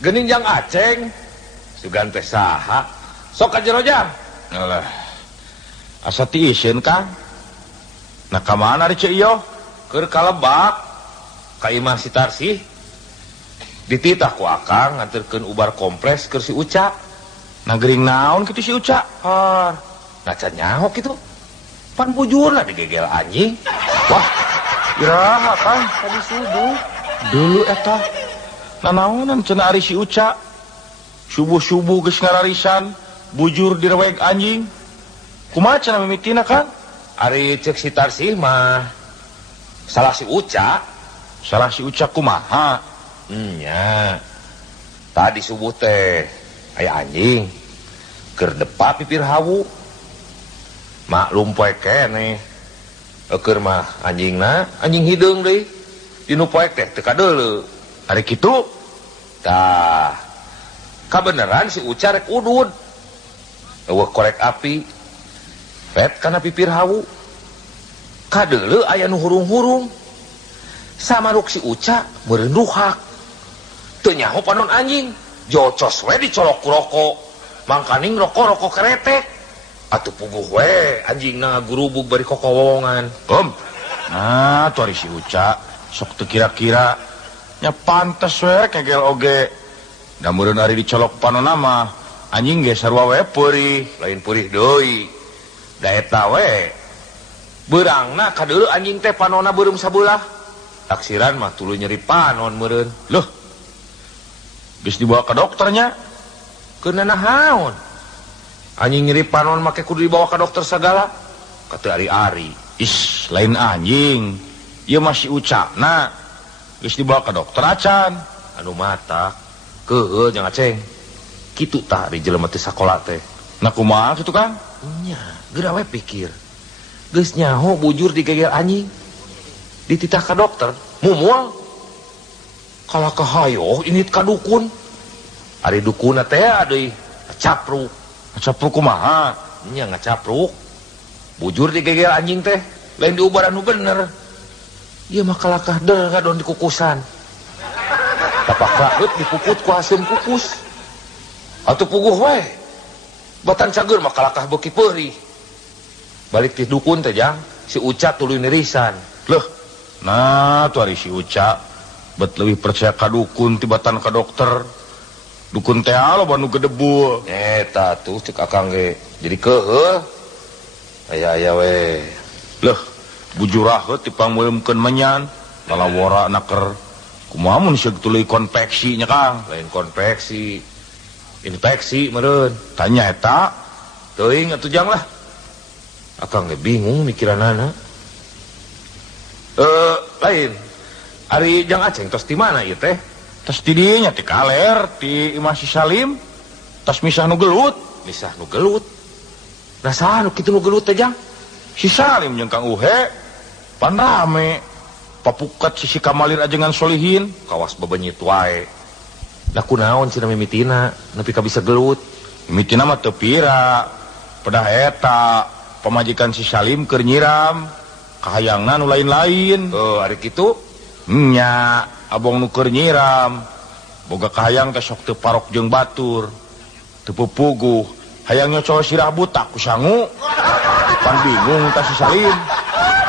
Geuning jang Aceng. Sugan teh saha? Sok ka jero jang. Alah. Asa ti isieun Kang. Nah ka mana ari ceu ieu? Keur ka Lebak. Ka Imah si Tarsih. Dititah ku Akang nganterkeun ubar kompres keur si Uca. Nah geuring naon kitu si Uca? Nah can nyaho kitu. Pan bujurna digegel anjing. Wah, iraha Kang tadi subuh. Dulu eta. Nanaonan cenah ari si Uca. Subuh-subuh geus ngararisan bujur direweg anjing. Kumaha cenah mimitina Kang? Ari ceuk si Tarsih mah salah si Uca. Salah si Uca kumaha? Nya. Tadi subuh teh aya anjing keur depa pipir hawu. Maklum poek keneh. Keur mah anjingna anjing hideung deui. Dinu poek teh teu kadeuleu. Ari kitu? Tah. Kabeneran si Uca rek udud. Eueuh korek api. Pet kana pipir hawu. Kadeuleu aya nu hurung-hurung. Samaruk si Uca meureun duhak. Teu nyaho panon anjing. Jocos we dicolok ku rokok. Mangkaning rokok-rokok keretek. Atuh puguh we anjingna gurubug bari kokowongan. Nah, tuh ari si Uca sok teu kira-kira nya pantes we kegel oge. Da meureun ari dicolok panonna mah anjing ge sarua we peurih, Lain purih deui. Da eta we. Beurangna kadeuleu anjing teh panonna beureum sabelah. Taksiran mah tuluy nyeri panon meureun. Loh. Geus dibawa ke dokternya? Keuna nahaon? Anjing nyeri panon make kudu dibawa ke dokter sagala. Kata ari-ari. Is, lain anjing. Ieu mah si Ucana. Geus dibawa ke dokter acan. Anu mata. Keueuh jeung Aceng. Kitu tah ari jelema teh sakola teh. Nah kumaha kitu Kang? Nya, geura we pikir. Geus nyaho bujur digegel anjing. Dititah ka dokter, mumual. Kala kahayo ini ka dukun. Ari dukuna teh deui capruk. Capruk kumaha? Nya ngacapruk. Bujur digegel anjing teh, lain diubar anu bener. Ieu mah kalakah gadon dikukusan. Tapak raeut dipuput ku haseum kukus. Atuh puguh we. Batan cager mah kalakah beuki peurih. Balik ti dukun teh jang, si Uca tuluy nirisan. Loh. Nah, tuh ari si Uca bet leuwih percaya ka dukun tibatan ka dokter. Dukun teh aloba nu gedebu. Eta tuh cek Akang ge. Jadi keueuh. Aya we. Loh, bujur raheut dipangmeuleumkeun menyan. Lalawara naker. Kumaha mun seug tuluy konveksi nya Kang? Lain konveksi. Infeksi meureun. Tanya eta. Teuing atuh jang lah. Akang ge bingung mikiranana. Lain. Ari jang Aceng tos di mana ieu teh? Tos di dieu nya ti kaler ti Imah Si Salim. Tos misah nu gelut. Misah nu gelut. Nah saha nu kitu nu gelut teh jang? Si Salim jeung Kang Uhe pan rame. Papukat si Kamalir ajengan solihin. Kawas bebenyit wae. Lah kunaon cenah mimitina nepi ka bisa gelut? Mimitina mah teu pira. Pedah eta pamajikan si Salim keur nyiram. Kahayangna nu lain-lain. Ari kitu? Nya, abong nu keur nyiram. Boga kahayang teh sok teu parok jeung batur. Teu pupuguh. Hayang nyocol sirah butak ku sangu. Pan bingung tah si Salim.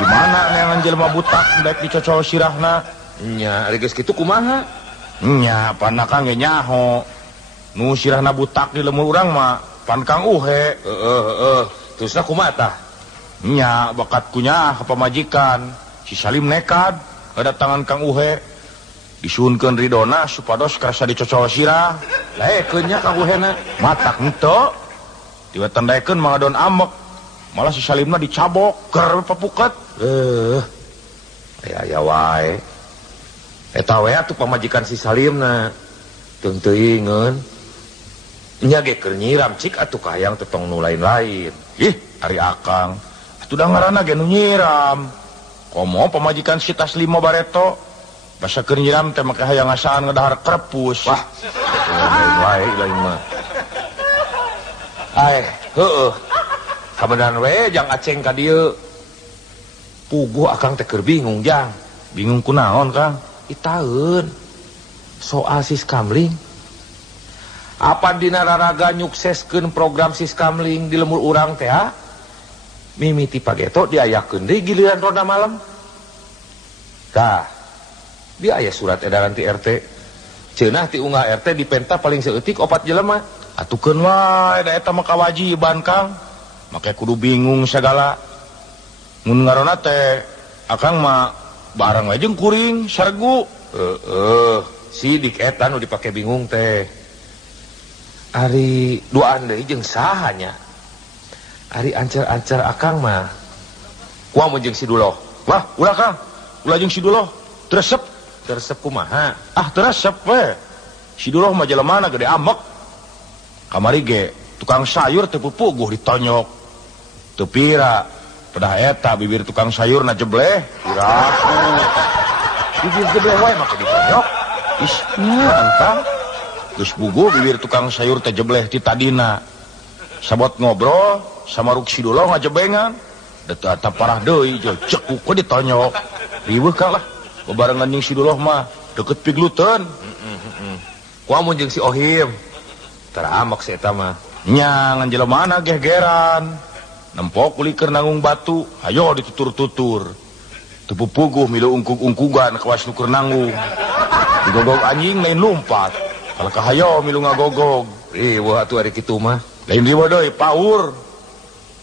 Gimana neangan jelema butak daek dicocol sirahna? Nya, ari geus kitu kumaha? Nya, pan Kang ge nyaho. Nu sirahna butak di lemur urang mah pan Kang Uhe. Terusna kumaha tah? Nya, bakat kunya ka pamajikan. Si Salim nekad kedatangan Kang Uhe. Disuunkeun ridona supados karasa dicocol sirah. Laekeun nya Kang Uhena. Matak henteu. Tiba tandaekeun mangadon amek. Malah si Salimna dicabok keur papuket. Aya wae. Eta we atuh pamajikan si Salimna. Teung teuingeun. Nya ge keur nyiram cik atuh kahayang tetong nu lain-lain. Ih, ari Akang. Atuh da ngaranna ge nu nyiram. Komo pamajikan si Taslima Bareto. Basa keur nyiram teh make hayang ngasaan ngadahar krepus. Wah, lain lain mah. Heueuh. Kabeneran we jang Aceng ka dieu. Puguh Akang teh keur bingung jang. Bingung kunaon Kang? Itaeun. Soal si Kamling apa dina raraga nyukseskeun program Siskamling di lembur urang teh mimiti pageto diayakeun deui giliran ronda malam. Tah dia aya surat edaran ti RT ceunah ti unggah RT dipenta paling seutik 4 jelema. Atukeun wae da eta mah kawajiban Kang, make kudu bingung segala. Mun ngarona teh akang mah barang we jeung kuring saregu. Sidik eta nu dipake bingung teh. Ari duaan deui jeung saha nya? Ari ancer-ancer akang mah kumaha mun jeung si Duloh? Wah, ulah Kang. Ulah jeung si Duloh. Tresep kumaha? Tresep we. Si Duloh mah jelemana gede amek. Kamari ge tukang sayur teu pupuguh ditonyok. Teu pira. Pedah eta bibir tukang sayurna jebleh. Piraku. Bibir jebleh wae make ditonyok. Isnya Kang. Geus bugu bibir tukang sayur teh jebleh ti tadina. Sabot ngobrol sama Ruk si Duloh ngajebengan. Da teu atap parah deui jekuk ku ditonyok. Riweuh Kang lah. Bebarengan jeung si Duloh mah deket pigluteun. Kumaha mun jeung si Ohim? Taramak si eta mah. Nya ngan jelemana gegeran. Nempok uli keur nanggung batu, hayo ditutur-tutur. Teu pupuguh milu ungkug-ungkugan kawas nu keur nanggung. Digogog anjing lain lumpat. Kalau kahayo milu ngagogog. Riweuh atuh ari kitu mah. Lain riweuh deui paur.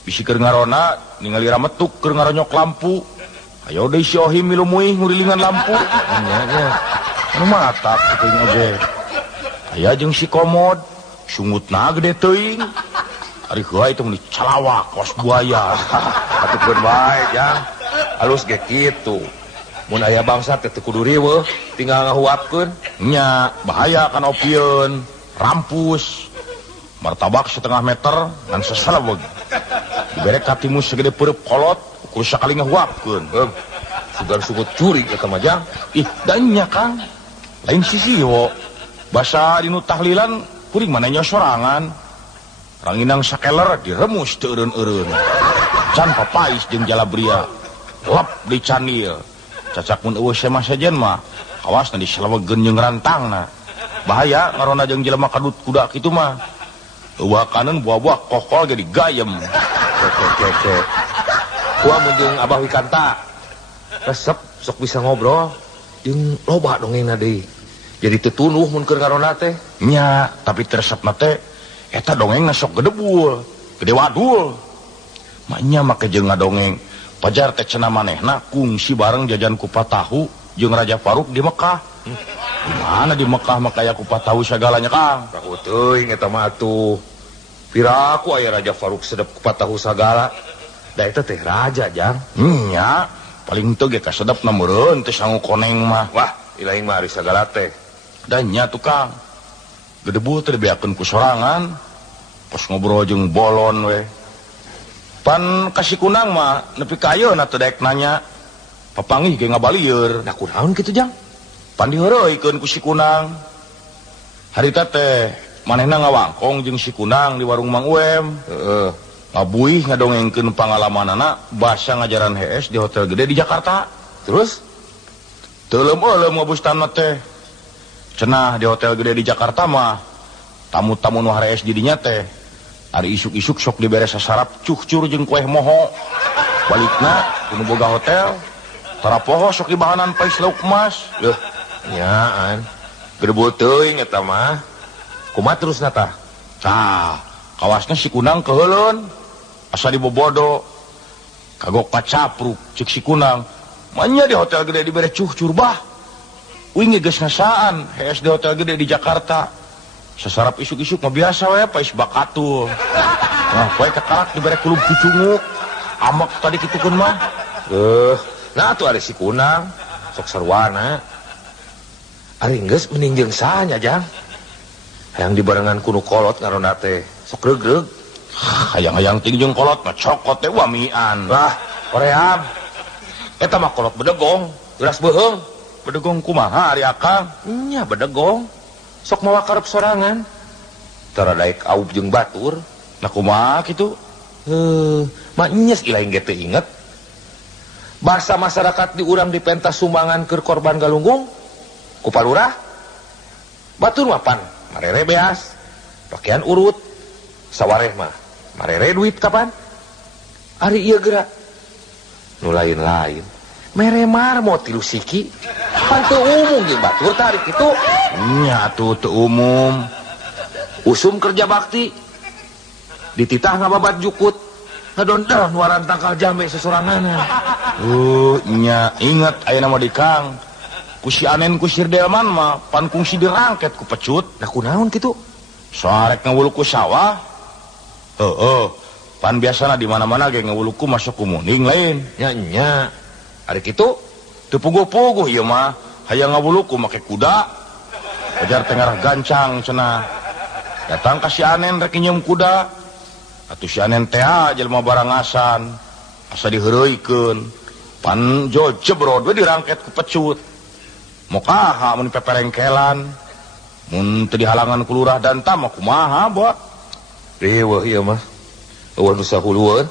Bisi keur ngarona ningali rametuk keur ngaronyok lampu. Hayo deui si Ohim milu muih ngurilingan lampu. Nya. Anu matak teuing oge. Aya jeung si Komod, sungutna gede teuing. Ari heula itu mun calawak kos buaya. Atukeun bae Jang. Halus ge kitu. Mun aya bangsa teh teu kudu riweuh, tinggal ngahuapkeun. Nya, bahaya kan opieun, rampus. Martabak 1/2 meter ngan seseleweg. Dibere ka timus segede peureup kolot, ukur sakali ngahuapkeun. Sugan sungut curi eta mah Jang. Ih, dan nya Kang. Lain sisiwo. Basa dinu tahlilan kuring manehnya sorangan. Ranginang sakeler diremus teu eureun-eureun. Can papais jeung jalabria. Lep di canil. Cacak mun eueuh semah sajen mah awasna diselewegkeun jeung rantangna. Bahaya ngarona jeung jelema kadut kuda kitu mah. Eueuh kaneun buah-buah kokol ge digayem. Cek. Kumaha mun jeung Abah Wikanta? Resep sok bisa ngobrol jeung loba dongengna deui. Jadi teu tunuh mun keur ngarona teh. Nya, tapi resepna teh eta dongengna sok gedebul, gede wadul. Maknya make jeung ngadongeng pajar teh cenah manehna kungsi bareng jajan kupat tahu jeung Raja Faruk di Mekah. Di mana di Mekah mah kaya kupat tahu sagalanya Kang? Tahu teuing eta mah atuh. Piraku aya Raja Faruk sedep kupat tahu sagala. Da eta teh raja Jang. Nya, paling teu ge kasedepna meureun teh sangu koneng mah. Wah, ilaing mah ari sagala teh. Da nya tuh Kang. Gedebul teh dibeakeun ku sorangan. Pas ngobrol jeung bolon we. Pan kasih kunang mah nepi ka ayeuna teu daek nanya. Papanggih ge ngabalieur. Da kunaon kitu Jang? Pan diheureuykeun ku si Kunang. Harita teh manehna ngawangkong jeung si Kunang di warung Mang Uem. Heeh. Ngabuih ngadongengkeun pangalamanana basa ngajaran HS di hotel gede di Jakarta. Terus teu leum-leum ngabustan teh. Cenah di hotel gede di Jakarta mah tamu-tamu nu HS di dinya teh ari isuk-isuk sok dibere sasarap cuhcur jeung kueh moho. Balikna nu boga hotel tara poho sok dibahanan pais lauk emas. Leuh, nyaan. Gedebul teuing eta mah. Kumaha terusna tah? Tah, kawasna si Kunang keheuleun. Asa dibobodo. Kagok pacapruk ceuk si Kunang. Manya di hotel gede dibere cuhcur bah. Uing geus ngasaan HS di hotel gede di Jakarta. Sasarap isuk-isuk mah biasa we pais bakatul. Nah, poe kakarak dibere kulub cucunguk. Amek tadi kitukeun mah. Nah atuh ari si Kunang sok sarwana. Ari geus mending jeung saha nya Jang? Hayang dibarengan kuno kolot ngarona teh sok regreg. Hayang-hayang ting jeung kolot mah cokot teh wamian. Wah, koream. Eta mah kolot bedegong, geus beuheung. Bedegong kumaha ari Akang? Nya bedegong. Sok mawa karep sorangan. Tara daek aub jeung batur. Nah kumaha kitu? Mah nyes ilaing ge teu inget. Basa masyarakat di urang dipentas sumbangan keur korban galunggung ku palurah. Batur mapan marere beas. pakaian urut sawareh mah marere duit kapan ari ieu geura nu lain-lain mere marmot tilu siki pan teu umum ge batur tarik kitu nya atuh teu umum usum kerja bakti dititah ngababat jukut ngedondel nuaran tangkal jambe sesoranganna nya inget aya nama di Kang ku si Anen ku si Delman mah pan kungsi dirangket ku pecut nah kunaon kitu soarek ngawulu ku sawah pan biasana di mana-mana ge ngawulu ku masuk ku muning lain nya ari kitu teu puguh-puguh ieu mah hayang ngawulu ku make kuda ajar tengarah gancang cenah datang ka si Anen rek nyeum kuda atuh si Anen teh jelema barangasan asa diheureuikeun pan jebrod we dirangket ku pecut mau kaha mun peperengkelan mun teu dihalangan ku lurah dan mah kumaha bot reueuh ieu mah eueuh nu sahulueun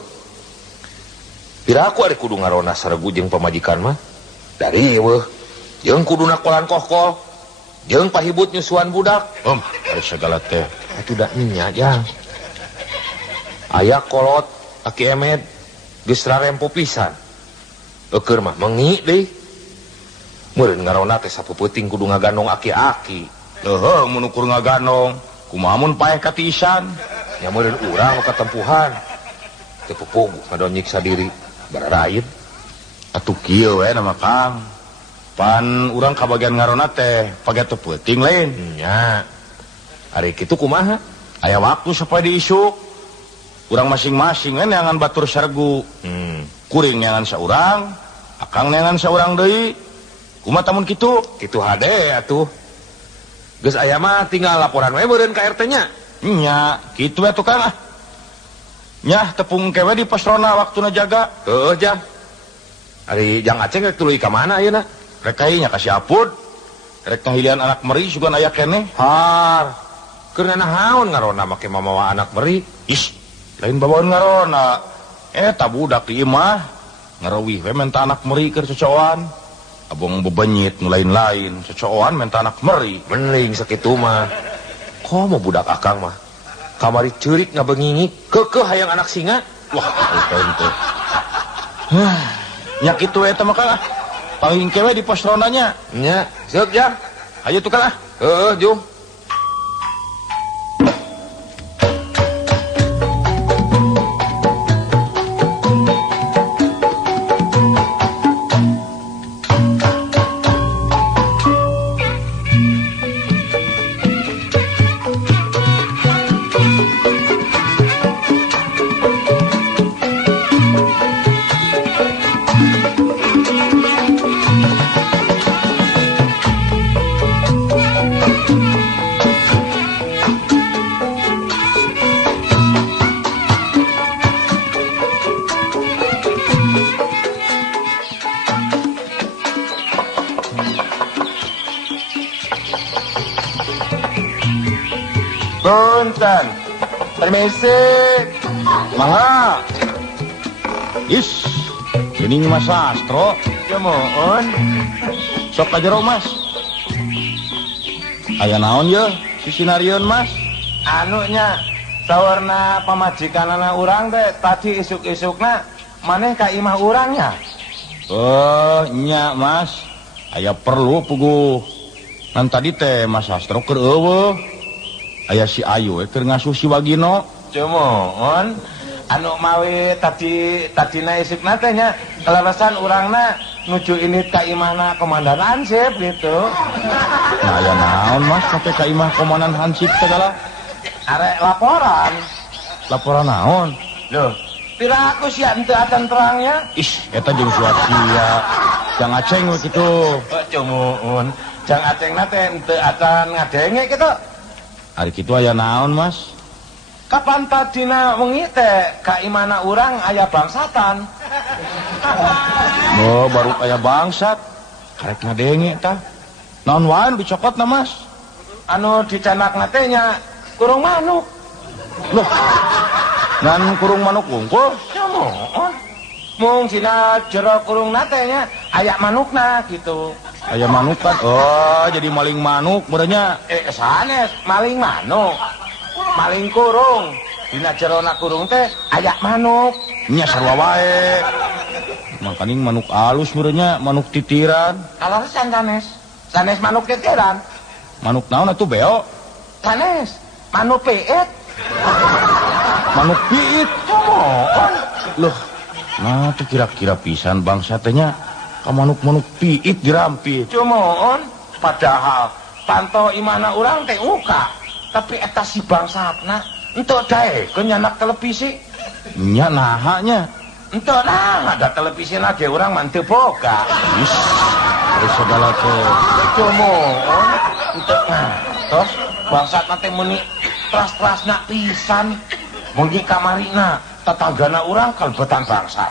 piraku ari kudu ngarona saregu jeung pamajikan mah dari eueuh jeung kuduna kolan kohkol jeung pahibut nyusuan budak ari segala teh atuh da nya jang aya kolot aki emed geus rarempo pisan eukeur mah mengi deui meureun ngarona teh sapeuting kudu ngagandong aki-aki mun ukur ngagandong kumaha mun paeh katisan nya meureun urang nu katempuhan teu pupuguh ngadon nyiksa diri bararain atuh kieu we nama Kang pan urang kabagian ngarona teh page teu peuting lain nya ari kitu kumaha aya waktu supaya diisuk urang masing-masing kan neangan batur saregu kuring neangan saurang akang neangan saurang deui kumaha tamun kitu hade atuh geus aya mah tinggal laporan we meureun ka RT nya nya kitu atuh Kang nyah tepung kewe di posrona waktuna jaga jang ari jang Aceng rek tuluy ka mana ayeuna rek kai nya ka si Apud rek ngahilian anak meri sugan aya keneh har keur naon ngarona make mamawa anak meri lain babaon ngarona eta budak di imah ngarawih we menta anak meri keur cocoan abong bebenyit nu lain-lain cocoan menta anak meri mending sakitu mah komo budak akang mah kamari ceurik ngabengingik keukeuh hayang anak singa wah teu nya kitu eta mah Kang paling kewe di posronanya nya seuk jang ayo tuh Kang jung Punten, permisi, maha, ini Mas Sastro, ya mohon, sok aja Mas, aya naon ya, si Sinarion Mas, anunya, sawarna pamajikan anak urang deh, tadi isuk-isukna, maneh ka imah urangnya, nya Mas, aya perlu puguh, nan tadi teh Mas Sastro keur eueuh. Aya si Ayu keur ngasuh si Wagino. Cumohon anu mawi tadina isukna teh nya kelarasan urangna nuju init ka imahna komandan Hansip gitu. Nah aya naon Mas sampai ka imah komandan Hansip segala? Arek laporan. Laporan naon? Loh, piraku sia henteu atan terangnya? Eta jeung suat sia. Jang Aceng we kitu. Cumohon, jang Acengna teh henteu atan ngadenge kitu. Hari kitu aya naon Mas? Kapan tadina wengi teh ka imana urang aya bangsatan. Baru aya bangsat. Karek ngadenge tah. Naon wae nu dicokotna Mas? Anu dicanakna teh nya kurung manuk. Loh. Ngan kurung manuk wungkul? Ya mohon. Mung sina jero kurungna teh nya aya manukna gitu. Aya manuk kan? Oh, jadi maling manuk berenya. Sanes maling manuk. maling kurung. Dina jerona kurung teh aya manuk. Nya sarua wae. Makaning manuk alus meureunnya, manuk titiran. Alasan sanes. Sanes manuk titiran. Manuk naon atuh beo? Sanes manuk piit. Manuk piit. Mohon. Loh, nah teh kira-kira pisan bangsa teh nya ka manuk-manuk piit dirampit. Cumoon padahal panto imana urang teh uka. Tapi eta si bangsatna entuk daekeun nyanak televisi. Nya nahanya. Entuk nah ada televisi lagi urang mah teu boga. Is, terus segala teh. Cumoon entuk nah. Terus bangsatna teh meuni tras-trasna pisan. Mungkin kamarina tetanggana urang kalbetan bangsat.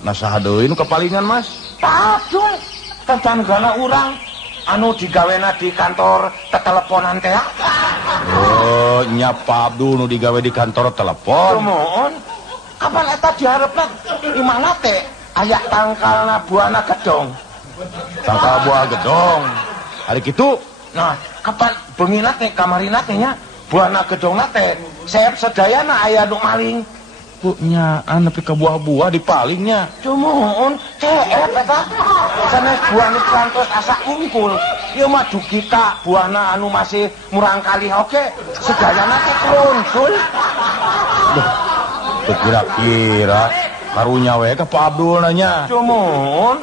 Nasaha deui nu kapalingan Mas? Padahal tetanggana urang anu digawena di kantor teteleponan teh. Oh, nya Pak Abdul nu digawe di kantor telepon. Mohon kapan eta diharepna imana teh aya tangkalna buana gedong. Tangkal buah gedong. Hari kitu. Nah, kapan bengina teh kamarina teh nya buana gedongna teh sayap sedayana aya nu maling. Nya nepi ka buah-buah dipalingnya. Cumoon ceep eta. Sanes buah nu kantos asa unggul. Ieu mah dugi ka buahna anu masih murang kali oge sedayana teh klunsul. Teu kira-kira karunya we ka Pak Abdul nanya. Cumoon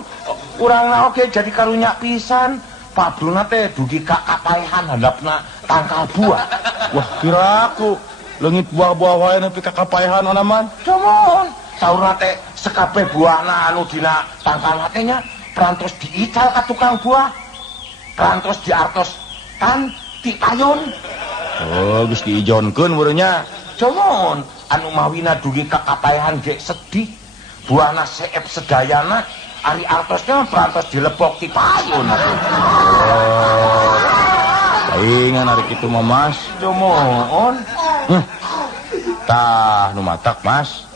urangna oge jadi karunya pisan. Pak Abdul teh dugi ka kapaehan handapna tangkal buah. Wah, kiraku leungit buah-buah wae nepi ka kapaehan onaman. Cumoon saurna teh sakabeh buahna anu dina tangkalna teh nya perantos diical ka tukang buah. Perantos diartos kan ti payun. Oh, geus diijonkeun meureunnya. Cumoon anu mawina dugi ka kapaehan ge sedih. Buahna seep sedayana ari artosnya perantos dilebok ti payun atuh. Oh. Saingan ari kitu mah Mas. Cumoon Tah nu matak Mas.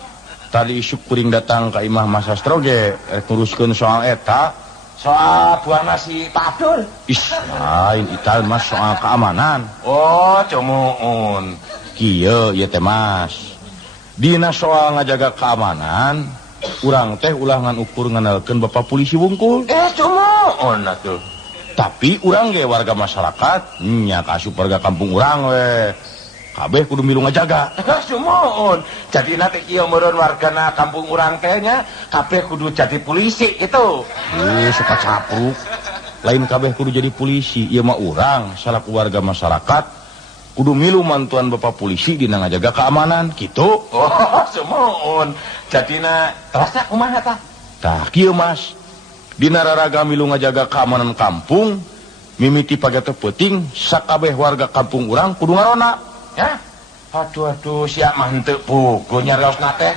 Tadi isuk kuring datang ka imah Mas Sastro ge rek nguruskeun soal eta. Soal buahna si Pak Abdul. Lain ital Mas soal keamanan. Oh, cumoon. Kieu ieu teh Mas. Dina soal ngajaga keamanan, urang teh ulah ngan ukur nganalkeun Bapak polisi wungkul. Cumoon atuh. Tapi urang ge warga masyarakat, nya kasup warga kampung urang we. Kabeh kudu milu ngajaga. Cumoon. Jadi nanti kieu meureun wargana kampung urang teh nya kabeh kudu jadi polisi gitu. Suka capruk. Lain kabeh kudu jadi polisi, ieu mah urang salaku warga masyarakat kudu milu mantuan Bapak polisi dina ngajaga keamanan kitu. Oh, cumoon. Jadina terasa kumaha tah? Tah kieu Mas. Dina raraga milu ngajaga keamanan kampung, mimiti pagato peuting sakabeh warga kampung urang kudu ngarona. Ya. Aduh siap mah henteu pugu nyariosna teh.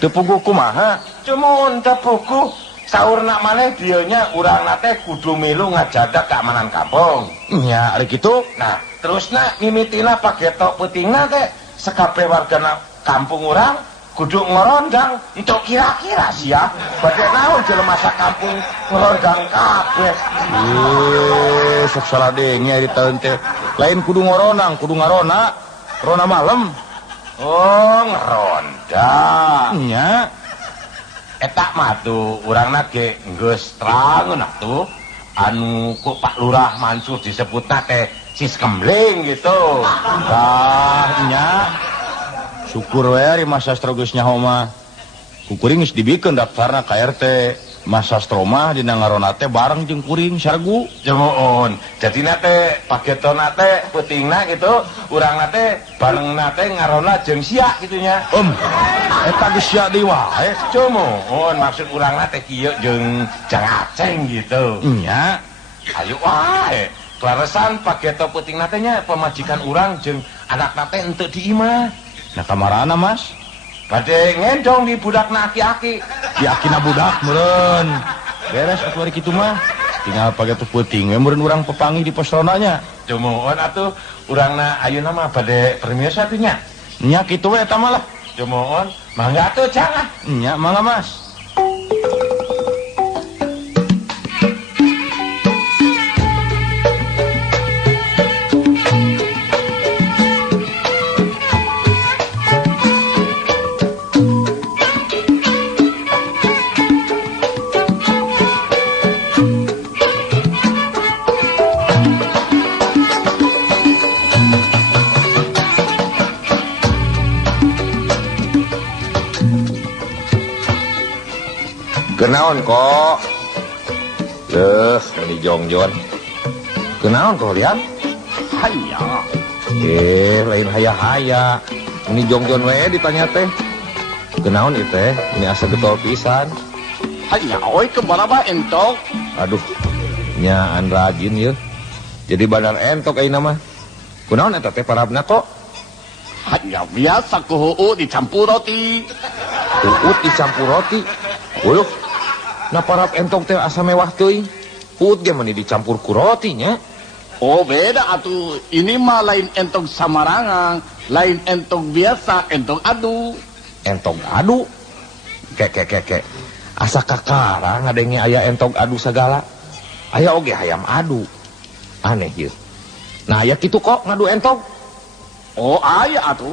Teu pugu kumaha? Cumoon teu pugu. Saurna maneh dieu nya urangna teh kudu milu ngajaga keamanan kampung. Nya ari kitu. Nah, terusna mimitina pagetok peutingna teh sakabeh wargana kampung urang kudu ngorondang. Entuk kira-kira sia bade naon jelema sak kampung ngorondang kabeh. Sok salah denge di taun teh. Lain kudu ngorondang, kudu ngarona. Rona malam. Oh, ngeronda. Nya Eta mah tuh urangna ge geus trangeun atuh. Anu ku Pak Lurah Mansur disebutna teh sis kembling gitu. Tah nya. Syukur we ari Mas Sastro geus nyaho mah. Kukuring geus dibikeun daftarna ka RT. Mas Sastro mah dina ngarona teh bareng jeung kuring sargu. Jemuun. Jadina teh pagetona teh peutingna gitu, urangna teh barengna teh ngarona jeung sia gitunya. Eta geus sia deui wae. Jemuun maksud urangna teh kieu jeung Jang Aceng gitu. Nya. Ayo wae. Klaresan pageto peutingna teh nya pamajikan urang jeung anakna teh henteu di imah. Nah kamarana Mas? Bade ngendong di budakna aki-aki. Di akina budak meureun. Beres atuh ari kitu mah. Tinggal pake tu peuting we meureun urang pepanggih di posronanya. Jemuun atuh urangna ayeuna mah bade permisa teh nya. Nya kitu we eta mah lah. Jemuun, mangga atuh jangan. Nya mangga Mas. Kenaon kok? Ini jongjon. Kenaon kok lihat? Hanya. Lain haya-haya. Ini jongjon we ditanya teh. Kenaon ieu teh? Ini asa getol pisan. Hanya, oi keberapa entok? Aduh, nyaan rajin ya. Jadi badan entok ayeuna mah. Kunaon eta teh parabna kok? Hanya biasa kuhuu dicampur roti. Uut dicampur roti. Wuluh. Na parab entok teh asa mewah teuing. Uut ge mani dicampur ku roti nya. Oh beda atuh. Ini mah lain entok samarangan, lain entok biasa, entok adu. Entok adu. Kek. Asa kakara ngadenge aya entok adu segala. Aya oge hayam adu. Aneh ieu. Nah aya kitu kok ngadu entok. Oh aya atuh.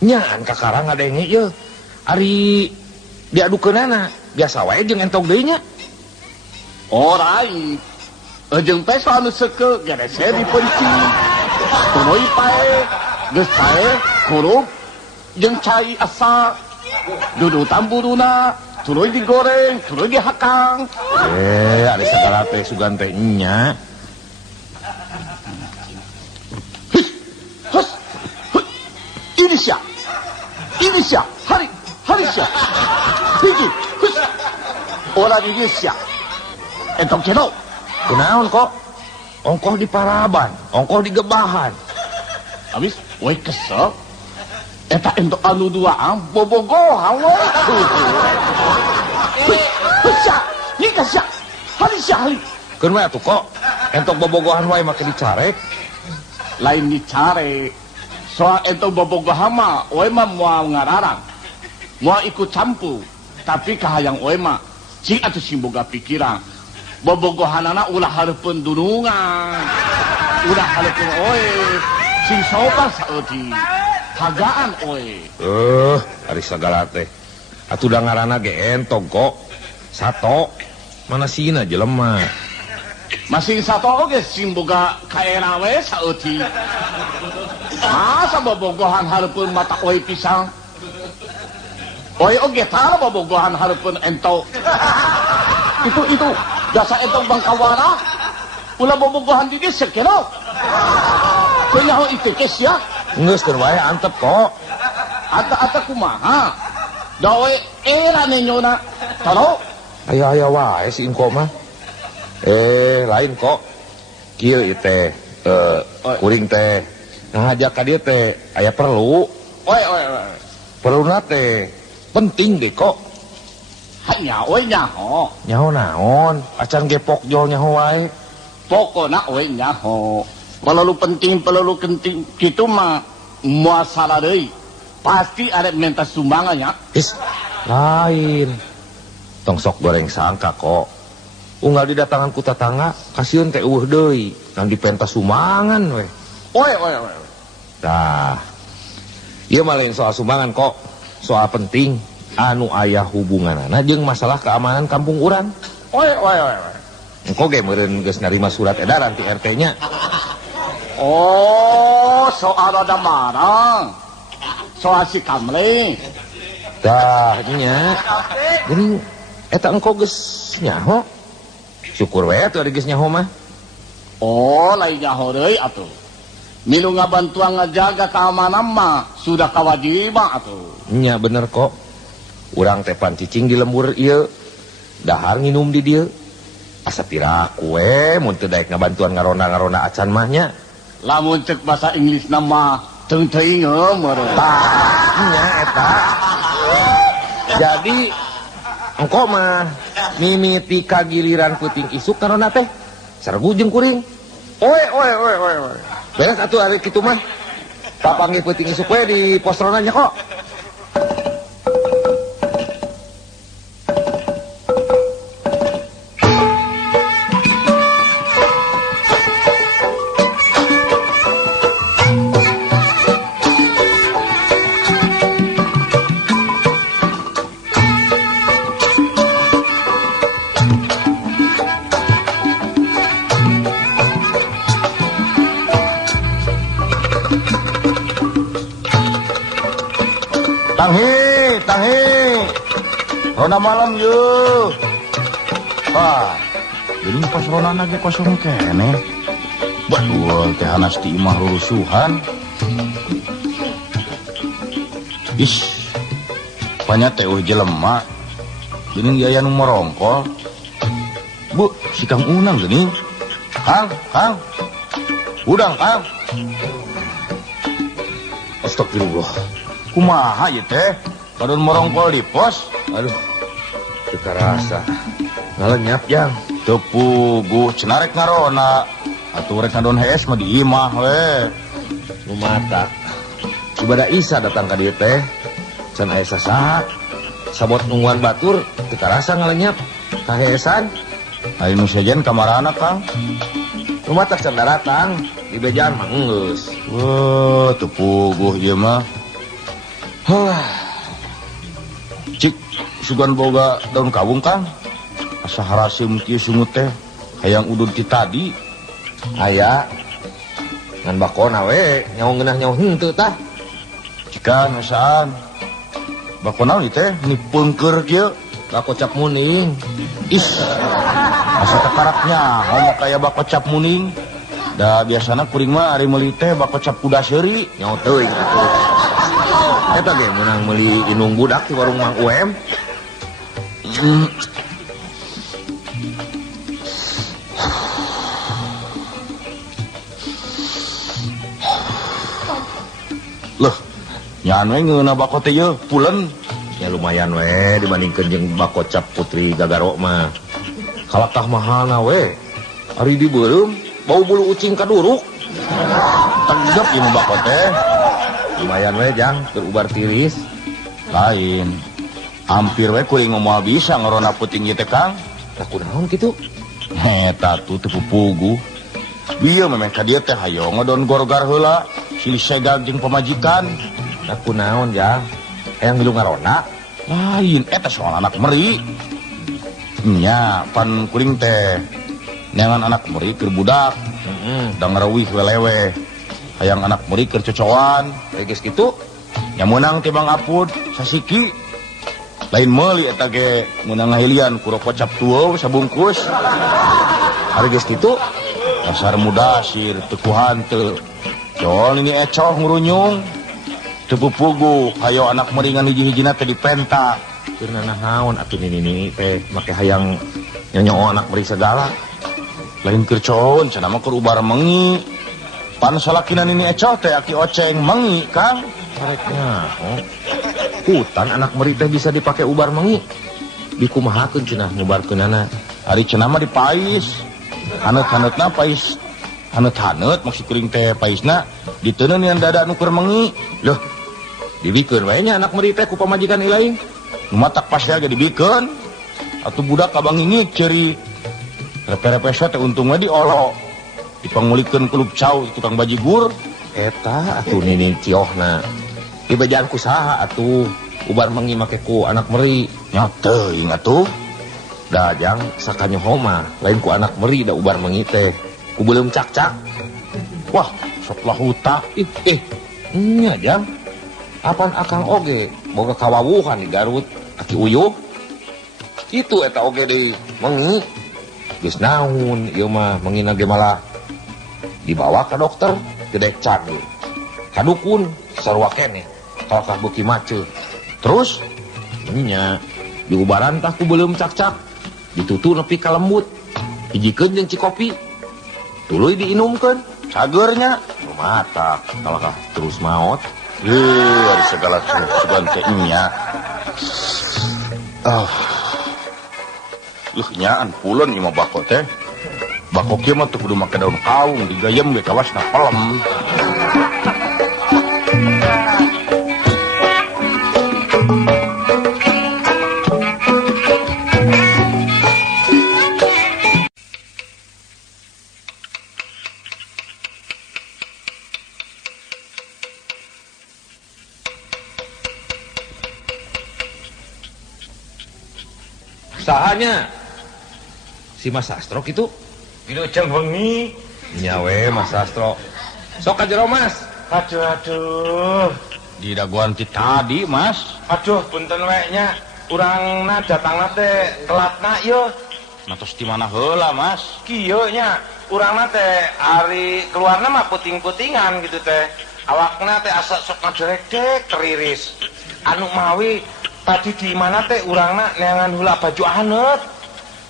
Nyaan kakara ngadenge ieu. Ari diadukeunana biasa wae jeung entok deui nya. Oh lain. Jeung peso anu seukeut gerese dipenci. Tuluy pae, geus pae kurup jeung cai asa. Dudu tamburuna, tuluy digoreng, tuluy dihakang. Ari sagala teh sugan teh nya. Ini siap, hari siap. Hiji, orang ini siap. Entok cendol. Kunaon kok? Ongkoh di paraban, ongkoh di gebahan. Habis, woi kesel. Eta entok anu duaan, bobogohan woi. Siap, nikah siap. Hari siap, hari. Keun wae atuh kok. Entok bobogohan wae make dicarek. Lain dicarek. Soal entok bobogohan mah, woi mah moal ngararang. Moal ikut campur. Tapi kahayang woi mah, cing atuh sing boga pikiran. Bobogohanana ulah hareupeun dunungan. Ulah hareupeun oe. Sing sobar saeuti. Hagaan oe. Ari sagala teh. Atuh da ngaranna ge entok kok. Sato. Mana sieuna jelema? Masih satu oge sing boga kaera we saeuti. Masa bobogohan hareupeun mata oe pisang. Oe oge tara bobogohan hareupeun entok. Itu jasa entok bangkawara. Ulah bobogohan di geus kenal. Teu nyaho itu kes ya. Geus keur wae antep kok. Ata kumaha? Da oe era nenyona. Taro. Aya wae si engko mah. Lain kok. Kieu ieu teh kuring teh ngajak ka dieu teh aya perlu. Oe. Perluna teh penting ge kok. Hanya oe nyaho. Nyaho naon? Acan ge pokjol nyaho wae. Pokona oe nyaho. Kalau penting kitu mah moal salah deui. Pasti ada minta sumbangan ya. Lain. Tong sok goreng sangka kok. Unggal didatangan ku tatangga, kasieun teh eueuh deui, ngan dipenta sumbangan we. Oe. Tah. Ieu mah lain soal sumbangan kok, soal penting anu aya hubunganana jeung masalah keamanan kampung urang. Oe. Engko ge meureun geus narima surat edaran ti RT nya. Oh, soal ada marang. Soal si Kamling. Tah nya. Geuning eta engko geus nyaho. Syukur we atuh ari geus nyaho mah. Oh, lain nyaho deui atuh. Milu ngabantuan ngajaga keamanan mah sudah kewajiban atuh. Nya bener kok. Urang teh pan cicing di lembur ieu. Dahar nginum di dieu. Asa piraku we mun teu daek ngabantuan ngaronda-ngaronda acan mah nya. Lamun ceuk bahasa Inggris nama teuing meureun. Tah nya eta. Jadi engko mah mimiti kagiliran puting isuk karona teh saregu jeung kuring. Oe. Beres atuh ari kitu mah. Papanggih puting isuk we di posrona nya kok. Tanghi, ronda malam yeuh. Wah, jadi pas ronana ge kosong kene. Betul, teh hanas di imah rusuhan. Is, panya teh jelema. Geuning aya nu merongkol. Bu, si Kang Unang geuning. Kang. Udang, Kang. Astagfirullah. Kumaha ieu teh? Kadon merongkol di pos. Aduh. Teu karasa. Ngalenyap, Jang. Teu puguh cenah rek ngarona. Atuh rek ngadon hees mah di imah we. Lumatak. Ibadah Isa datang ka dieu teh. Can aya sasaha. Sabot nungguan batur teu karasa ngalenyap. Kaheesan. Ari nu sejen kamarana, Kang. Lumatak can datang. Di bejaan mah geus. Wah, teu puguh ieu mah. Cik, sugan boga daun kawung, Kang. Asa haraseum kieu sungut teh hayang udud ti tadi. Aya. Ngan bakona we, nyawa ngeunah nyawa henteu tah. Cikan asaan. Bakona ieu teh nipeungkeur kieu. Bako cap muning. Is. Asa tekaraknya, homo kaya bako cap muning. Da biasana kuring mah ari meuli teh bako cap kuda seuri. Nyawa teuing atuh. Eta ge meunang meuli inung budak di warung Mang UM. Loh, nyaan we ngeuna bako teh yeuh pulen. Ya lumayan we dibandingkeun jeung bako cap Putri Gagaro mah. Kalakah mahalna we. Ari dibeureum bau bulu ucing kaduruk. Tegep ieu bako teh. Lumayan we Jang, berubar tiris. Lain. Hampir we kuring moal bisa ngerona puting ieu teh Kang. Lah kunaon kitu? Eta tuh teu puguh. Bieu memang ka dieu teh hayo ngadon gorgar heula, silih segag jeung pamajikan. Lah kunaon Jang? Hayang milu ngarona? Lain eta soal anak meri. Nya, pan kuring teh neangan anak meri keur budak. Da ngareuwih welewe. Hayang anak meri keur cocoan. Geus kitu? Nya meunang teh Bang Apud sasiki. Lain meuli eta ge meunang ngahilian ku rokok cap tueuh sabungkus. Ari geus kitu? Dasar mudasir teu ku hanteu. Jol ini ecoh ngurunyung. Teu puguh hayo anak meringan hiji-hijina teh dipenta. Keur naon atuh nini teh make hayang nyonyo anak meri segala. Lain keur coon cenah mah keur ubar mengi. Pan salakina nini ecoh teh aki oceng mengi, Kang. Kareknya, hutan anak meri teh bisa dipake ubar mengi. Dikumahakeun cenah ngubarkeunana. Ari cenah mah dipais. Haneut-haneutna pais. Haneut-haneut maksud kuring teh paisna diteuneun yang dada nu keur mengi. Loh, dibikeun wae nya anak meri teh ku pamajikan ilaing. Nu matak pas ge dibikeun. Atuh budak kabang ngingit ceuri. Repe-repe teh untung we diolo. Dipangulikeun ku lupcau tukang bajigur. Eta atuh nini ciohna. Di bejaan ku saha atuh ubar mengi make ku anak meri. Nya teuing atuh. Da Jang sakanyoho mah lain ku anak meri da ubar mengi teh. Ku beuleum cak-cak. Wah, sok lah huta. Nya Jang. Apan akang oge boga kawawuhan di Garut aki uyuh. Kitu eta oge deui mengi. Geus naon ieu mah mengina ge malah dibawa ke dokter gedek canggih. Kadukun sarua keneh kalakah beuki maceu. Terus nya diubaran tah ku beuleum cak-cak. Ditutu nepi ka lembut. Hijikeun jeung cikopi. Tuluy diinumkeun. cageurnya. Mata kalakah terus maot. Ada segala sugan teh nya. Luh nyaan pulen ieu mah bako teh. Bako kieu mah teu kudu make daun kawung, digayem ge kawasna pelem. Sahanya si Mas Sastro gitu. Itu jeng bengi. Nyawe Mas Sastro. Sok ka jero Mas. Aduh. Di daguan ti tadi, Mas. Aduh, punten we nya. Urangna datangna teh telatna yo. Natos di mana heula, Mas? Kieu nya, urangna teh ari keluarna mah puting-putingan gitu teh. Awakna teh asa sok ngaderedek teriris. Anu mawi tadi di mana teh urangna neangan heula baju aneut.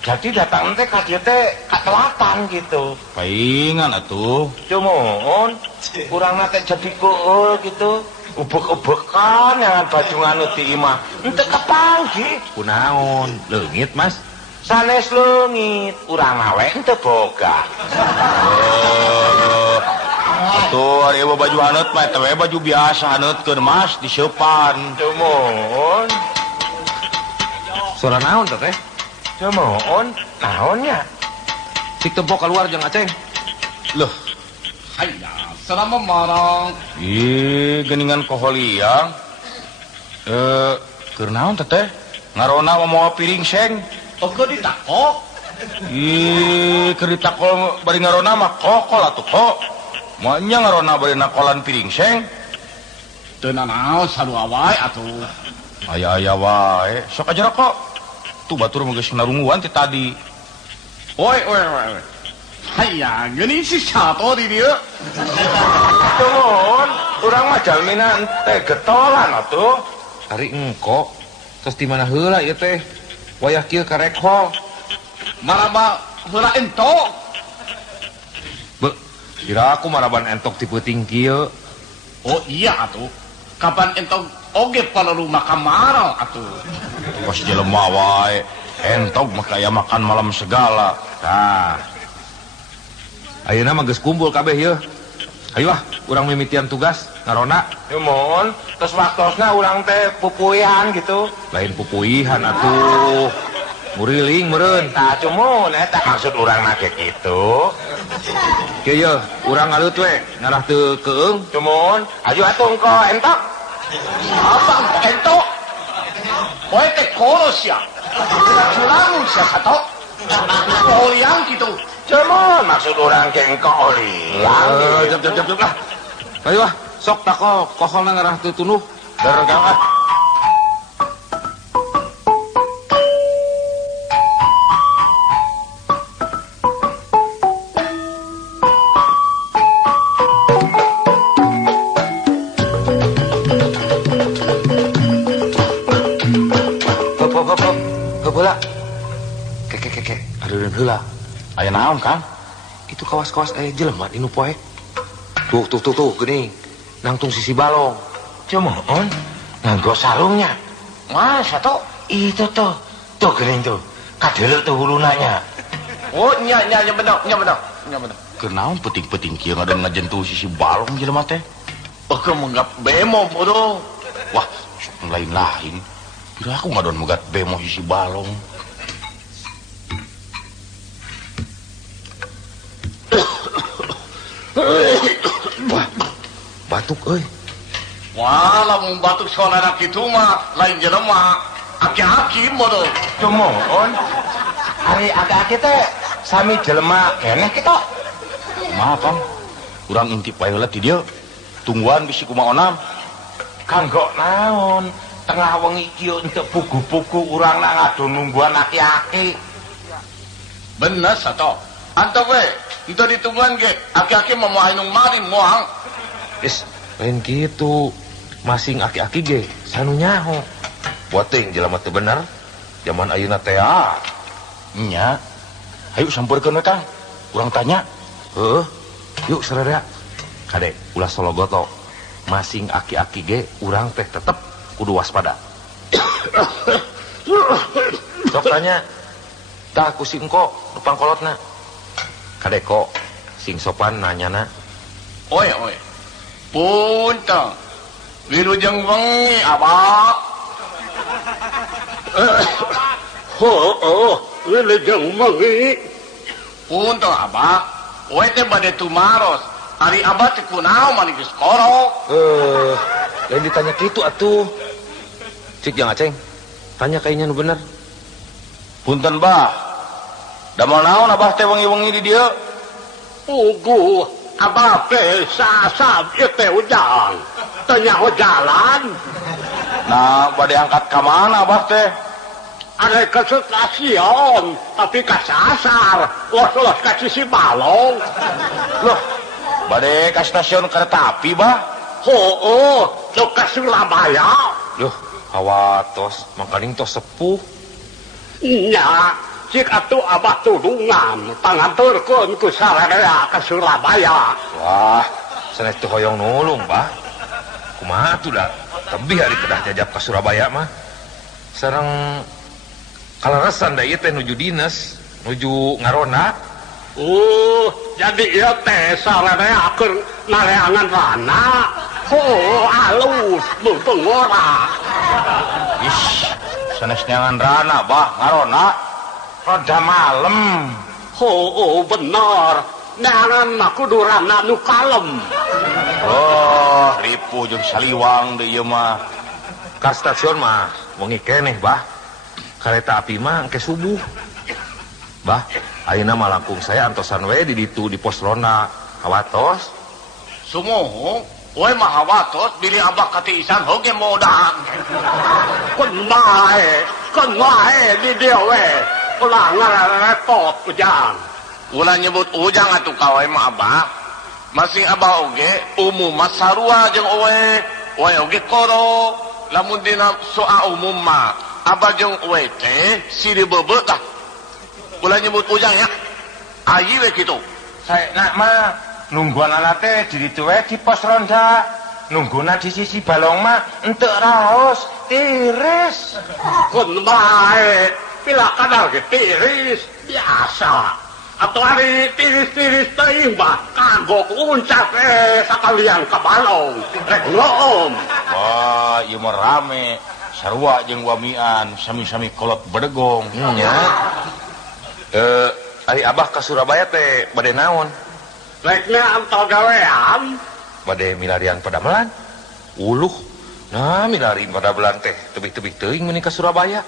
Jadi datang teh ka dieu teh katelatan gitu. Paingan atuh. Cumun, urangna teh jadi keul gitu. Ubek-ubekan neangan baju nganut di imah. Henteu kapanggi. Kunaon? Leungit, Mas? Sanes leungit, urang awe henteu boga. Atuh ari baju haneut mah teh baju biasa haneutkeun Mas diseupan. Cumun, Suara naon teh? cumun, naonnya? Cik tempo keluar jeung Aceng. Loh, Hayya, selama marang. geningan koholiang. Keur naon teh? Ngarona mau piring seng. Oke ditakok. Keur ditakol bari ngarona mah kokol atuh kok. Moanya ngarona bari nakolan piring seng. Teu nanaon sarua wae atuh. Aya-aya wae. Sok aja kok. Tuh batur mah geus narunguan ti tadi. Oi. Hayya, geuning si sato di dieu. Cumun, urang mah jalmina teh getolan atuh. Ari engko. Terus di mana heula ieu teh? Wayah kieu karek hol. Maraba heula entok. Be, kira aku maraban entok ti peuting kieu. Oh iya atuh. Kapan entok oge palalu makan marau atuh. Pas jelema wae. Entok mah kaya makan malam segala. Tah. Ayeuna mah geus kumpul kabeh ieu. Hayu ah, urang mimitian tugas ngarona. Cumun, terus waktosna urang teh pupuihan gitu. Lain pupuihan atuh. Muriling meureun. Tah cumun, eta maksud urang na ge kitu. Kieu yeuh, urang ngalut we, ngarah teu keung. Cumun, aju atuh engko entok. Apa entok? Poe teh koros ya. Culangun sia sato. Oliang kitu. Cumun, maksud urang ge engko oliang. Jap lah. Hayu ah, sok tako koholna ngarah teu tunuh. Dergang ah. Heula. Kek. Aduh heula. Aya naon, Kang? Itu kawas-kawas aya jelema anu poek. Tuh geuning. Nangtung sisi balong. Cumun, nganggo sarungnya. Mas sato. Itu tuh geuning tuh. Kadeleu tuh hulunanya. Oh nya bener. Keur naon peuting-peuting kieu ngadan ngajentuh sisi balong jelema teh? Oke menggap bemo bodoh. Wah, sok lain-lain. Kira aku ngadon megat bemo sisi balong. Wah, batuk euy. Wah, lamun batuk saudara kitu mah lain jelema. Aki-aki bodoh. Cumun, hari aki-aki teh sami jelema keneh kitu. Maaf, Kang. Urang intip wae heula ti dieu. Tungguan bisi kumaha. Kanggo naon? Tengah wengi kieu untuk pugu-pugu urang nak ngadu nungguan aki-aki. Bener sato. Antep we, ento ditungguan ge. Aki-aki mau ainung maring moang. Is, lain kitu. Masing aki-aki ge sanu nyaho. Poting jelema teu bener. Zaman ayeuna teh Nya. Hayu sampeurkeun we, Kang. Urang tanya. Heuh. Yuk sararea. Kade, ulah sologoto. Masing aki-aki ge urang teh tetep kudu waspada. Sok tanya. Tah ku si engko nu pangkolotna. Kade kok sing sopan nanyana. Oi. Punten. Wilujeng wengi abah. Wilujeng wengi. Punten abah. Oe teh bade tumaros. Ari abah teh kunaon mani geus korok. Lain ditanya kitu atuh. Cik Jang Aceng. Tanya kayaknya nu bener. Punten, Bah. Damal naon abah teh wengi-wengi di dieu? Pugu, abah teh sasab ieu teh ujang. Tanya jalan. Nah, bade angkat ka mana abah teh? ada ke stasiun tapi kasasar los ke sisi balong Loh, bade ke stasiun kereta api bah? lo ke Surabaya Loh, hawatos mangkaning tos sepuh. nya cik atuh abah tudungan panganturkeun ku saradaya ke Surabaya. Wah, sanes teu hoyong nulung, Bah. Kumaha atuh da? Tebih ari kedah jajab ka Surabaya mah. Sareng kaleresan da ieu teh nuju dinas, nuju ngarona. Jadi ieu teh saradaya keur naleangan rana. Alus mumpung ora. Ish, sanes neangan rana bah, ngarona. Roda malam. Bener. Neangan mah kudu rana nu kalem. Oh, ripu jeung saliwang deui ieu mah. Ka stasiun mah wengi keneh, Bah. Kareta api mah engke subuh. Bah, ayeuna mah langkung saya antosan we di ditu di pos ronda. Hawatos. Sumuh, we mah hawatos diri abah katiisan hoge modang. Kun wae di dieu we. Ulah ngarepot ujang. Ulah nyebut ujang atuh ka we mah abah. Masih abah oge umum mah sarua jeung we oge koro. Lamun dina soal umum mah abah jeung we teh siri beubeut tah. Ulah nyebut ujang ya. Ayi we kitu. Saena mah nungguanana teh di ditu we di pos ronda. Nungguna di sisi balong mah henteu raos, tiris. Kun wae pila kadar ge tiris biasa. Atuh ari tiris-tiris teuing mah kagok uncap sakalian ka balong. Rek ngoom. Wah, ieu mah rame. Sarua jeung wamian sami-sami kolot bedegong. Nya. Ari Abah ka Surabaya teh bade naon? Rekna antol gawean. Bade milarian padamelan. Uluh. Nah, milarian padamelan teh tebih-tebih teuing meuni ka Surabaya.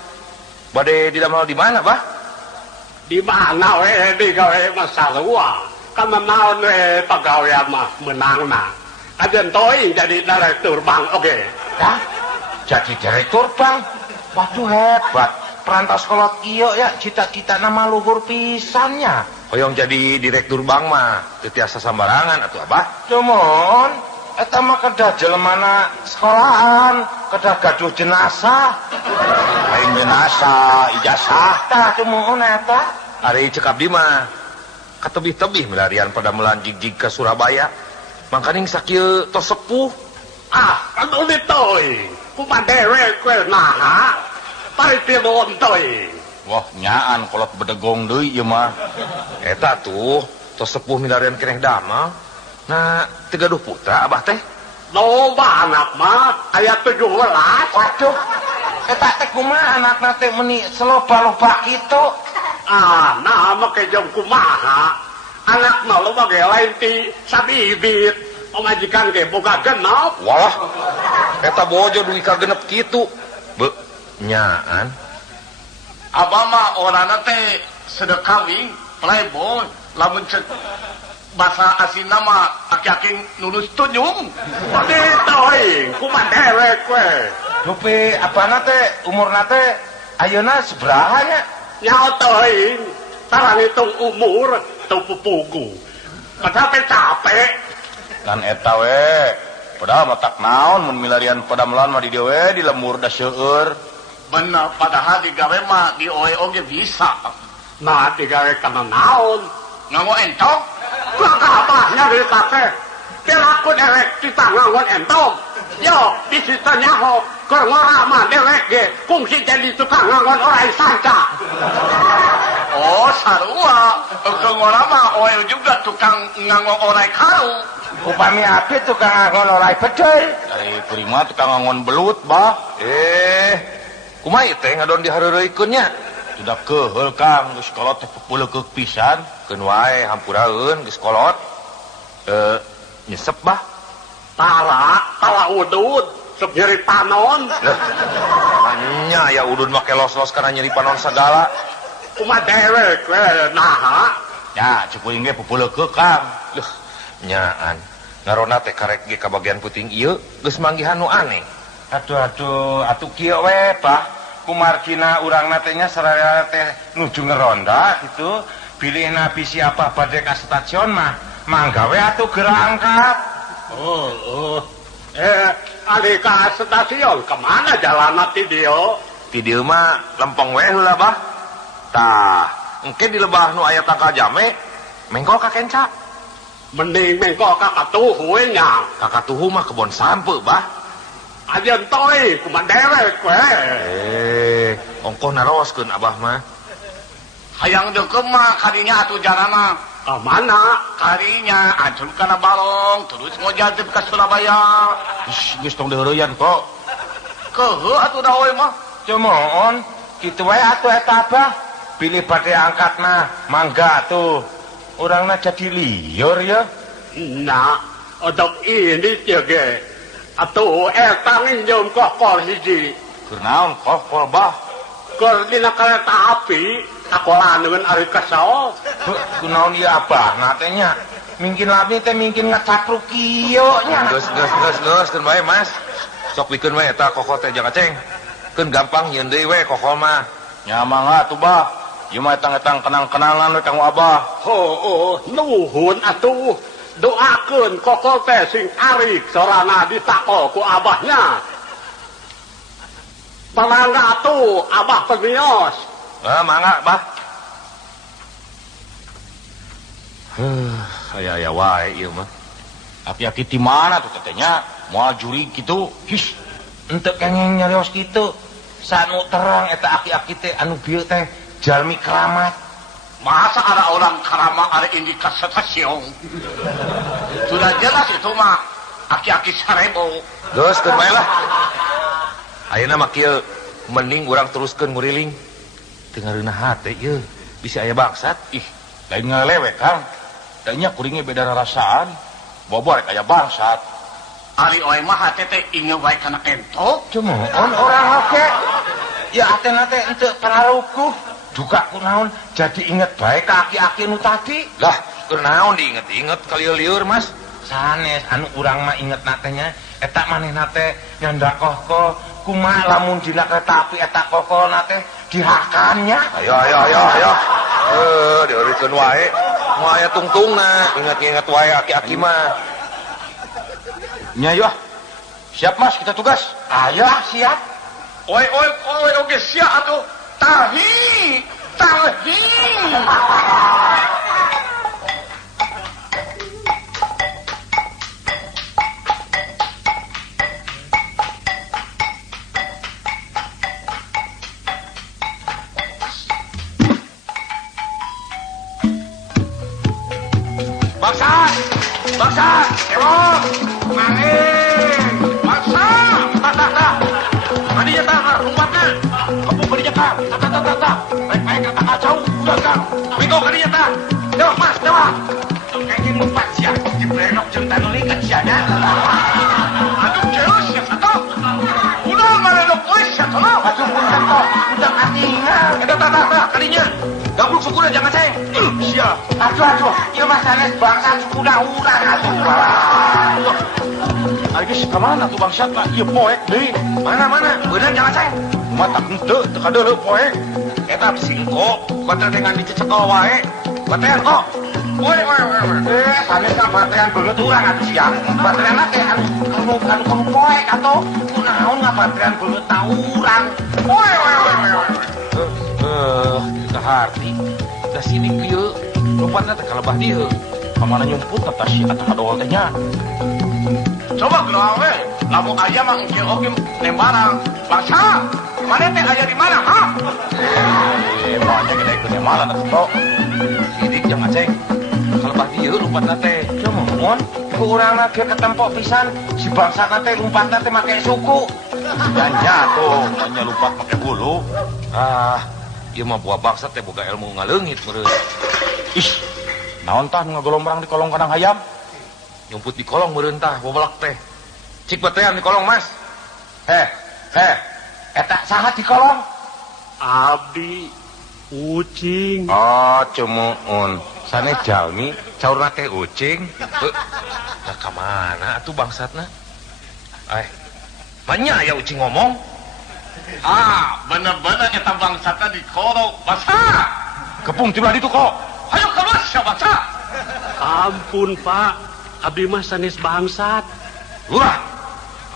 Bade didamel di mana, Bah? Di mana we digawe mah sarua. Kana naon we pagawean mah menangna. Ajen teuing jadi direktur bank oge. Hah? Jadi direktur bank? Waduh hebat. Perantos kolot ieu ya cita-cita nama luhur pisannya. Hoyong jadi direktur bank mah teu tiasa sambarangan atuh Abah. Cuman eta mah kedah jelemana sekolahan, kedah gaduh jenazah. Lain jenazah, ijazah tah cuman eta. Ari cekap di mah katebih-tebih milarian padamelan jig-jig ke Surabaya. Mangkaning sakieu tos sepuh. Anu diteuing. Kumaha dewe kue naha. Paritiluan teuing. Wah, nyaan kolot bedegong deui ieu mah. Eta tuh tos sepuh milarian keneh damel. Nah, 30 putra Abah teh. Loba anak mah aya 17. Waduh. Eta teh kumaha anakna teh meuni seloba-loba kitu? Nah mah ke jeung kumaha. Anak mah loba ge lain ti sabibit. Pamajikan ge boga genep. Wah. Eta bojo dugi ka genep kitu. Be, nyaan. Abah mah orangna teh sedekawing playboy lamun cek bahasa asina mah aki-aki nulus tunjung. Padi teuing kumaha dewek we. Dupi apana teh umurna teh ayeuna sabaraha nya? Nyaho teuing. Tarang hitung umur teu pupugu. Capek-capek. Kan eta we. Padahal mah tak naon mun milarian padamelan mah di dieu we di lemur da seueur. Bener, padahal digawe mah di oge bisa. Nah digawe kana naon? Nganggo entong? Kakabahnya di teh. Pilaku dewek kita nganggon entong. Yo, bisita nyaho. Keur ngora mah dewek ge kungsi jadi tukang nganggon orai sanca. Oh, sarua. Keur ngora mah oe juga tukang nganggo orai karu. Upami api tukang ngangon orai bedel. Dari prima tukang ngangon belut, bah. Kumaha ieu teh ngadon dihareureuykeun nya? Sudah keheul Kang, geus kolot teh pepeuleuk pisan. Keun wae hampuraeun geus kolot. Nyesep Bah. Tala udud, sok nyeri panon. Nya ya udun make los-los kana nyeri panon sagala. Kumaha dewek we naha? Ya, cepuing ge pepeuleuk Kang. Leuh, nyaan. Ngarona teh karek ge ka bagian puting ieu geus manggihan nu aneh. Aduh, atuh kieu we, Pak. kumargina urang natenya seraya teh nuju ngeronda gitu pilih nabi siapa badai ke stasiun manggawe atuh gerangkat. Ali ke stasiun kemana jalan Ti dieu mah lempeng we heula bah. Tah, engke di lebah nu aya tangkal jame, mengko ka kenca. mending mengko kakatuhu nya Kakatuhu mah kebon sampe bah. ajen toy kuman derek we Ongkoh naroskeun abah mah. Hayang deukeum mah kadinya atuh jarana. kemana Kadinya ancur kana Balong terus ngojantep ka Surabaya. Geus tong deureuyan kok. Keuheuh atuh da we mah. Cumoon kitu wae atuh eta abah pilih badai angkatna mangga tuh urangna jadi liur ya. nah odok ini ge atuh eta nginjem kokol hiji Keur naon kok bah? keur dina kereta api sakolaneun ari kasaos Kunaon ieu abah natenya mungkin labi teh mungkin ngacapruk kieu nya. Geus keun bae Mas. Sok pikeun we eta kokol teh jang aceng. Keun gampang nyeun deui we kokol mah. Nya mangga tuh bah. Ieu mah etang-etang kenang-kenangan we kanggo abah. nuhun atuh doakeun kokol teh sing arik sorana ditakol ku abahnya palangga atuh abah permios Mangga bah. Aya wae ieu mah. Aki-aki ti mana tuh tetenya? Moal juri gitu. His, ente kengeng nyarios kitu. Sanu terang eta aki-aki teh anu bieu teh jalmi keramat. Masa ada orang karama ada indikas stasiun. Sudah jelas itu mah aki-aki sarebo. Geus keun bae lah. Ayeuna mah kieu mending urang teruskeun nguriling. Teu ngareunah hate ieu. Bisa aya bangsat. Ih, lain ngalewe Kang. Tanya kuringnya beda rasaan. Bobo rek aya bangsat. Ari oe mah hate teh inget wae kana entok. Cumoon orang oke. Ya atena teh ente pararukuh. Duka kunaon jadi inget bae ka aki-aki nu tadi. Lah, keur naon diinget-inget ka lieur-lieur Mas? Sanes anu urang mah inget natenya eta manehna teh nyandakoh kumaha lamun dina kereta api eta kokolna teh dihakannya. Ayo. Dieureutkeun wae. Moal aya tungtungna, inget-inget wae aki-aki mah. Nya yeuh. Siap Mas, kita tugas. Ayo siap. Oe oge sia atuh. Tahi. Baksa, emong, maning, baksa, tah. Kadinya tah, rumpatna, kepung kadinya tah, tah, baik kata kacau, udah Kang, minggu kadinya tah, yuk Mas, coba, kayak gini lumpat siang, dibrenok jeung tanuli kaciana, aduh jeus ya satu, udah marenok wis ya tolo, Aduh punten toh, udah katingal. eta tah, kadinya, gabluk sukuna jangan ceng, sia. Aduh, ieu mah sanes bangsa suku urang atuh. Ari geus ka mana tuh bangsat mah? Ieu poek deui. Mana, bener jangan ceng. Mata henteu teu kadeuleu poek. Eta singko, baterai dengan dicecekal wae. Baterai kok. Woi. Sanes ka bateran beungeut urang atuh siang. Baterana teh anu poek atuh. Kunaon ngabateran beungeut ta urang. Woi. Kita harti. Da sini kieu. Lompatna teh kalebah dieu. Kamana nyumput kata si atuh kadowol teh nya. Coba geuleuh we. Lamun aya mah engke oge nembarang. Bangsa, mana teh aya di mana, ha? Emangnya gede ke mana atuh. Sidik jangan ceng. Kalebah dieu lompatna teh. Cumoon, ku urangna ge ketempo pisan si bangsana teh lompatna teh make suku. Janja tuh, hanya lupa pakai bulu. Ieu mah buah bangsat teh boga ilmu ngaleungit meureun. Ih, naon tah nu ngagolombrang di kolong kandang hayam? Nyumput di kolong meureun tah bobolak teh. Cik batean di kolong, Mas. Eta saha di kolong? abdi ucing Oh, cumoon. Sanes jalmi caurna teh ucing. Nah, ka mana atuh bangsatna? Manya aya ucing ngomong. bener-bener eta bangsatna di koro basa. Kepung tiba di itu kok. Ayo keluar siapa basa. Ampun Pak, abdi mah sanes bangsat. Lurah,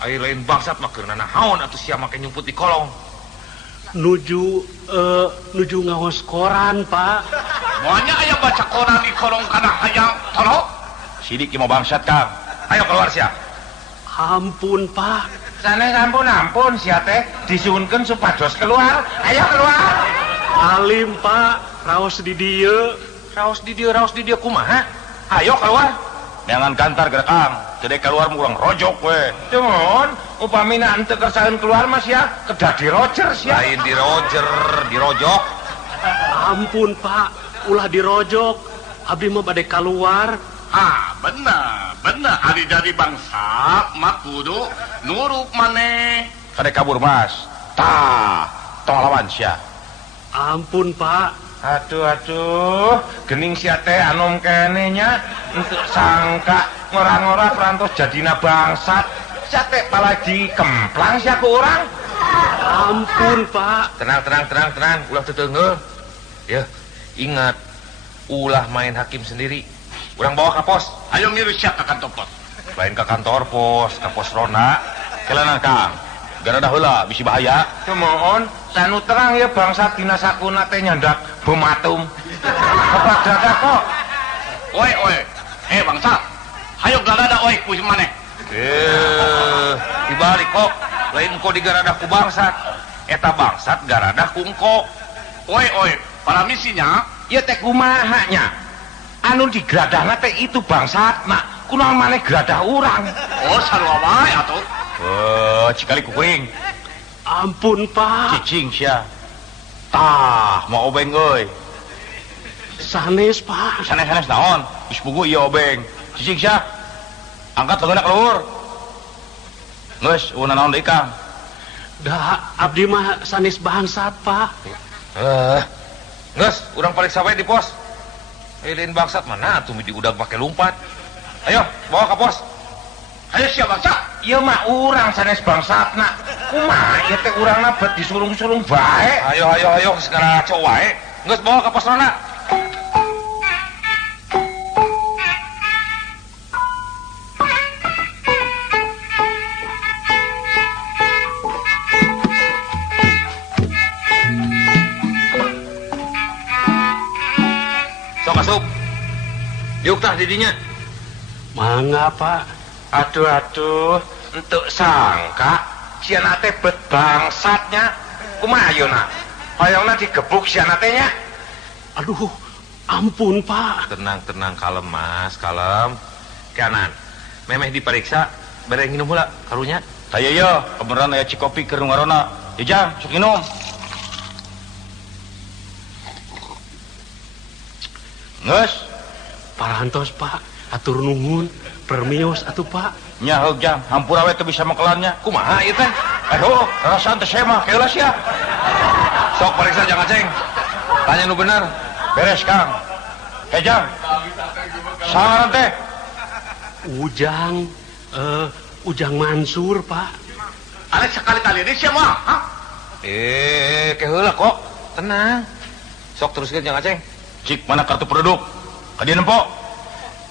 air lain bangsat mah keur nanahaon atuh sia make nyumput di kolong. Nuju ngawas koran Pak. Moanya aya baca koran di kolong kana hayang tolong. Sidik mau bangsat Kang. Ayo keluar sia. Ampun Pak. Sanes ampun sia teh disuunkeun supados keluar. Ayo keluar. Alim Pak, raos di dieu. Raos di dia kumaha? Ayo keluar. Neangan kantar gerak Kang. Cedek keluar murang rojok we. Cuman upamina henteu kersaeun keluar mas ya kedah di Roger sia. Lain di Roger, di rojok. Ampun Pak, ulah dirojok. Abdi mah bade keluar. Bener ari dari bangsa mah kudu nurut maneh. Kadek kabur Mas. Tah, tong lawan sia. Ampun Pak. Aduh, gening sia teh anom kene nya untuk sangka ngora-ngora perantos jadina bangsat. Sia teh palagi kemplang sia ku urang. Ampun Pak. Tenang. Ulah teu teungeul. Ya, ingat ulah main hakim sendiri. Urang bawa ka pos. Ayo ngiru sia ka kantor pos. Lain ke kantor pos, ke pos ronda. Kelanan Kang. Gara heula bisi bahaya. Cumoon sanu terang ya bangsat dina sakuna teh nyandak bematum. Kepada kok. Oi. Bangsa. Hayo galada oi ku maneh. Dibalik kok. Lain engko digaradah ku bangsat. Eta bangsat garadah ku engko. Oi. Para misinya, Ya teh kumaha nya? Anu digradahna teh itu bangsatna. Kunaon maneh gradah urang. sarua wae atuh. Cikali kukuing. Ampun Pak. Cicing sia. Tah, mau obeng euy. Sanes Pak. Sanes naon? Geus pugu ieu obeng. Cicing sia. Angkat leungeuna keluar. Geus, una naon deui Kang? Da abdi mah sanes bangsat Pak. Geus, urang pariksa wae di pos. Lain bangsat mana atuh di udag pake lumpat. Ayo, bawa ke pos. Ayo sia bangsa. Ieu mah urang sanes bangsatna. Kumaha ieu teh urangna bet disurung-surung bae. Ayo segala cowok wae. Geus bawa ke pos ronda. Sok asup. Diuk tah didinya. Mangga Pak. Aduh, entuk sangka siana teh bet bangsatnya. Kumaha ayeuna? Hoyongna digebuk siana teh nya. Aduh, ampun Pak. Tenang, kalem Mas, kalem. Kanan. Memeh diperiksa, bere nginum heula karunya. Taya ieu, kebenaran aya cikopi keur ngarona. Jang, sok minum. Geus, Parantos Pak, atur nuhun. Permios atuh Pak. nya heug Jang, hampura we teu bisa mekelannya. Kumaha ieu teh? Aduh, rasaan teh saya mah keula sia. Sok periksa Jang Aceng. Tanya nu bener. Beres Kang. Jang. Saran teh. Ujang Mansur Pak. Ada sekali-kali ini sia mah. Keheula kok. Tenang. Sok teruskeun Jang Aceng. Cik mana kartu penduduk? Kadieu nempo.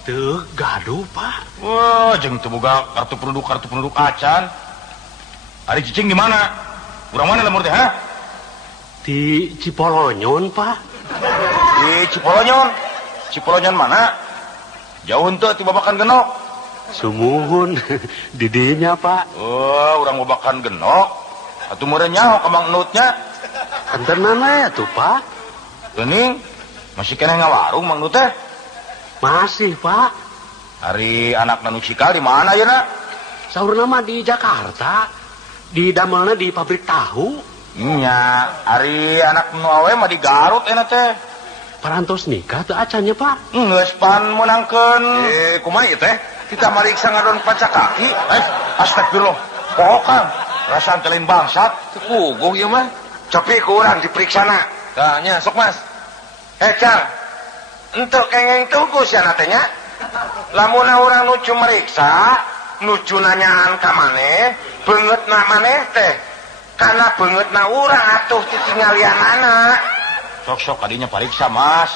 Teu gaduh Pak. Wah, jeung teu boga kartu penduduk acan. Ari cicing di mana? Urang mana lemur teh, ha? Di Cipolonyon Pak. Di Cipolonyon. Cipolonyon mana? Jauh henteu ti babakan genok. Sumuhun di dinya Pak. Oh, urang babakan genok. Atuh meureun nyaho ka Mang Nutnya. Entenan we atuh Pak. Geuning, masih keneh ngawarung Mang Nut teh. Masih Pak. Ari anak nu cikal di mana ayeuna? Saurna mah di Jakarta. Di damelna di pabrik tahu. Nya, ari anak nu awe mah di Garut enak teh. Parantos nikah teu acannya Pak. Geus pan meunangkeun. Kumaha ieu teh? Kita mariksa ngadon panca kaki. Astagfirullah. Poho Kang, rasaan teh lain bangsat. Teu puguh ieu mah. Copi ku urang diperiksana. Tah nya sok Mas. Cang. Entuk kengeng tuku siana teh nya. Lamun urang nuju meriksa, nuju nanyaan ka maneh, beungeutna maneh teh karena banget na urang atuh ditinggalian anak. Sok-sok kadinya pariksa mas.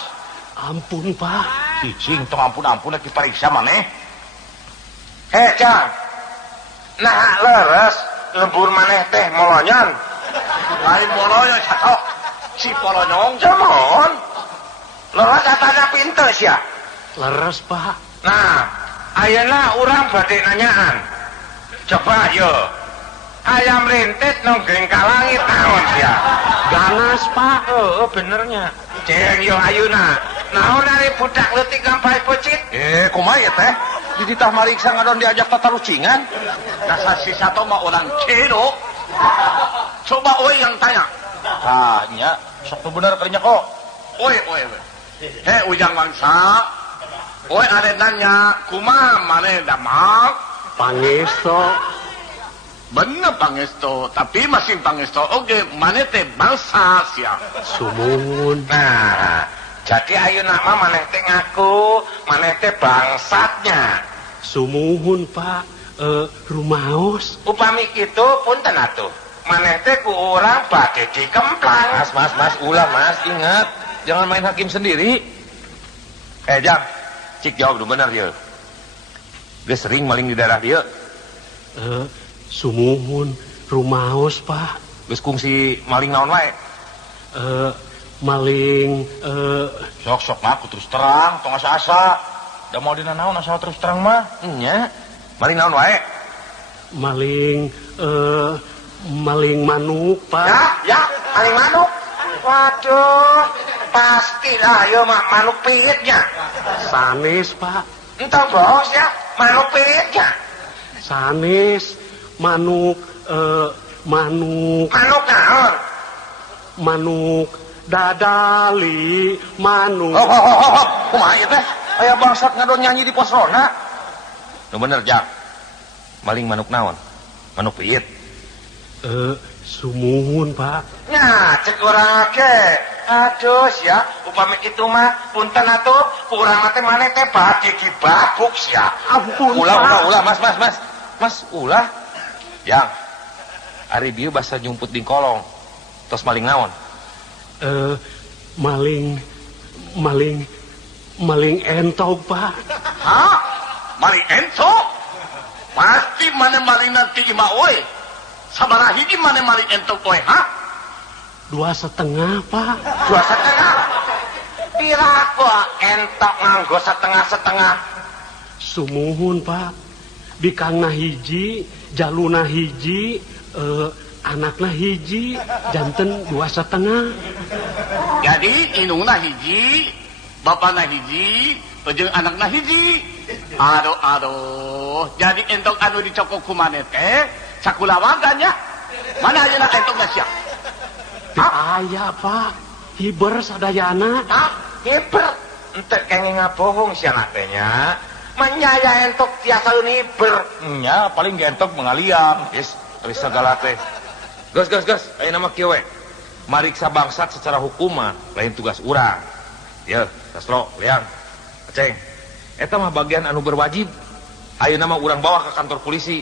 Ampun Pak. Cicing tong ampun-ampun lagi pariksa maneh. Jang, nah leres lembur maneh teh molonyon. Lain moloyo catok. Si polonyong. Jamon. Leres katanya pintes ya. Leres Pak. Nah, ayeuna urang badhe nanyaan. Coba yo. Ayam rintit nonggeng ka langit naon ya? Ganas Pak. Benernya. Ceng yo ayeuna. Naon ari budak leutik kampai pecit? Kumaha teh? Di ditah mariksa ngadon diajak tata lucingan. Dasar si Sato mah orang cedok. Coba oi yang tanya. Nya, sok tuh bener kalinya kok. Oi. Ujang bangsa. Oi ada nanya, kumaha maneh damak? Pangesto. Bener Pangesto, tapi masih Pangesto oge maneh teh bangsa sia. Sumuhun. Nah, jadi ayeuna mah maneh teh ngaku maneh teh bangsatnya. Sumuhun Pak. Rumaos. Upami kitu punten atuh. Maneh teh ku urang badhe dikemplang. Mas, ulah mas, ingat, jangan main hakim sendiri. Jang, cik jawab dulu bener ya. Dia sering maling di daerah dia. Sumuhun, rumaos Pak. Geus kungsi maling naon wae. Maling, Sok-sok mah aku terus terang, tong asa-asa. Da mau dina naon asal terus terang mah. Nya, maling naon wae. maling manuk Pak. Ya, maling manuk. Waduh, pastilah yo mah manuk piitnya. Sanes Pak. Entah bos ya, manuk piitnya. Sanes, manuk Manuk naon? Manuk dadali, manuk. Kumaha ieu teh? Aya bangsat ngadon nyanyi di pos rona. Nu bener, Jang. Maling manuk naon? Manuk piit. Sumuhun Pak. Nya, cek urang ge. Aduh ya, upami kitu mah punten atuh, urang mah teh maneh teh badhe dibabuk sia. Ampun Ulah, Mas, ulah. Yang ari dieu basa nyumput di kolong. Tos maling naon? Maling entog Pak. Hah? Maling ento? Pasti mana maling nanti ima oi. Sabaraha hiji mana maling ento oi, ha? 2,5 Pak. 2,5. Piraku entok nganggo setengah-setengah. Sumuhun Pak. Bikangna hiji, jaluna hiji, anakna hiji, janten 2,5. Jadi indungna hiji, bapakna hiji, jeung anakna hiji. Aduh. Jadi entok anu dicokok ku maneh teh sakulawagan ya. Mana ayeuna entokna sia? Aya Pak. Hiber sadayana. Hiber. Ente kenge ngabohong sia teh nya. Menyaya entok tiasa hiber. Nya paling gentok mengaliam. Yes, geus segala teh. Gus, aya nama kieu we. Mariksa bangsat secara hukum mah lain tugas urang. Ye, Sastro, Liang, Aceng. Eta mah bagian anu berwajib. Ayeuna mah urang bawa ke kantor polisi.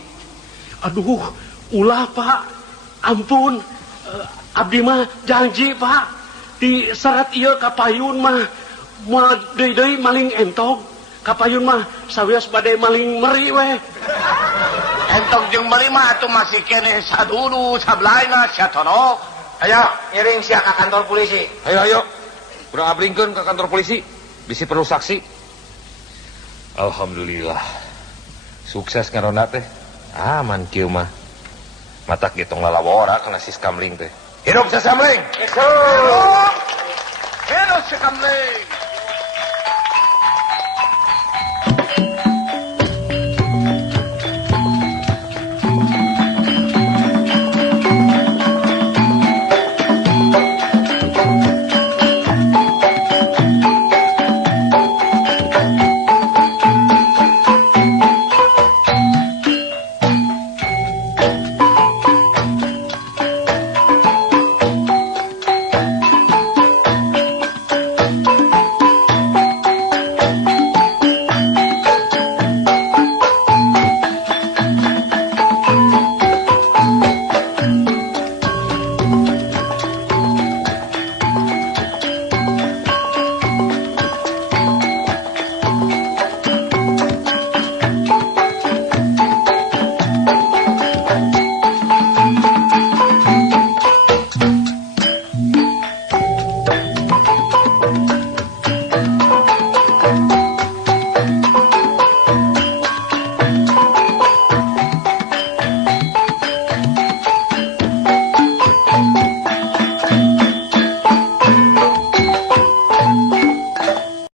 Aduh, ulah Pak. Ampun. Abdi mah janji Pak. Di serat ieu ka payun mah moal deui maling entog. Ka payun mah sawios bade maling meri we. Entok jeung beli mah atuh masih keneh sadulu sablaina sia tonok. Ayo, ngiring sia ka kantor polisi. Ayo. Urang abringkeun ke kantor polisi. Bisi perlu saksi. Alhamdulillah. Sukses ngarona teh. Aman kieu mah. Matak getong lalawora kana sis kamling teh. Hidup sis kamling. Hidup. Hidup si kamling.